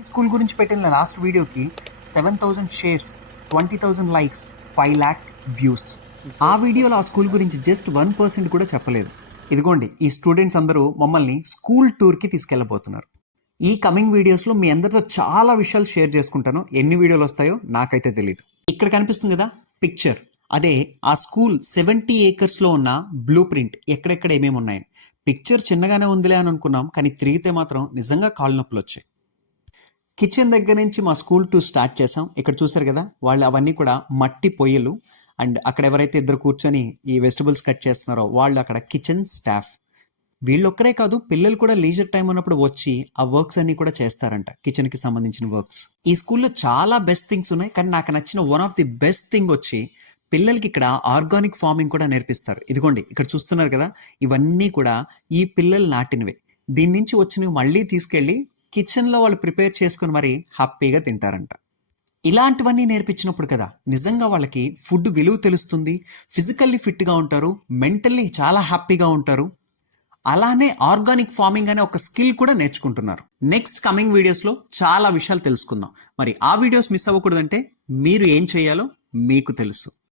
ఈ స్కూల్ గురించి పెట్టిన లాస్ట్ వీడియోకి 7,000 షేర్స్, 20,000 లైక్స్, 5 lakh వ్యూస్. ఆ వీడియోలో ఆ స్కూల్ గురించి జస్ట్ 1% కూడా చెప్పలేదు. ఇదిగోండి, ఈ స్టూడెంట్స్ అందరూ మమ్మల్ని స్కూల్ టూర్కి తీసుకెళ్ళబోతున్నారు. ఈ కమింగ్ వీడియోస్లో మీ అందరితో చాలా విషయాలు షేర్ చేసుకుంటాను. ఎన్ని వీడియోలు వస్తాయో నాకైతే తెలియదు. ఇక్కడ కనిపిస్తుంది కదా పిక్చర్, అదే ఆ స్కూల్ 70 acresలో ఉన్న బ్లూ ప్రింట్. ఎక్కడెక్కడ ఏమేమి ఉన్నాయని. పిక్చర్ చిన్నగానే ఉందిలే అని అనుకున్నాం, కానీ తిరిగితే మాత్రం నిజంగా కాళ్ళు నొప్పులు వచ్చాయి. కిచెన్ దగ్గర నుంచి మా స్కూల్ టూర్ స్టార్ట్ చేసాం. ఇక్కడ చూసారు కదా, వాళ్ళు అవన్నీ కూడా మట్టి పొయ్యలు. అండ్ అక్కడ ఎవరైతే ఇద్దరు కూర్చొని ఈ వెజిటబుల్స్ కట్ చేస్తున్నారో వాళ్ళు అక్కడ కిచెన్ స్టాఫ్. వీళ్ళొక్కరే కాదు, పిల్లలు కూడా లీజర్ టైం ఉన్నప్పుడు వచ్చి ఆ వర్క్స్ అన్ని కూడా చేస్తారంట, కిచెన్కి సంబంధించిన వర్క్స్. ఈ స్కూల్లో చాలా బెస్ట్ థింగ్స్ ఉన్నాయి, కానీ నాకు నచ్చిన one of the best thing వచ్చి పిల్లలకి ఇక్కడ ఆర్గానిక్ ఫార్మింగ్ కూడా నేర్పిస్తారు. ఇదిగోండి, ఇక్కడ చూస్తున్నారు కదా, ఇవన్నీ కూడా ఈ పిల్లలు నాటినవే. దీని నుంచి వచ్చినవి మళ్ళీ తీసుకెళ్ళి కిచెన్లో వాళ్ళు ప్రిపేర్ చేసుకుని మరి హ్యాపీగా తింటారంట. ఇలాంటివన్నీ నేర్పించినప్పుడు కదా నిజంగా వాళ్ళకి ఫుడ్ విలువ తెలుస్తుంది, ఫిజికల్లీ ఫిట్గా ఉంటారు, మెంటల్లీ చాలా హ్యాపీగా ఉంటారు. అలానే ఆర్గానిక్ ఫార్మింగ్ అనే ఒక స్కిల్ కూడా నేర్చుకుంటున్నారు. నెక్స్ట్ కమింగ్ వీడియోస్లో చాలా విషయాలు తెలుసుకుందాం. మరి ఆ వీడియోస్ మిస్ అవ్వకూడదంటే మీరు ఏం చేయాలో మీకు తెలుసు.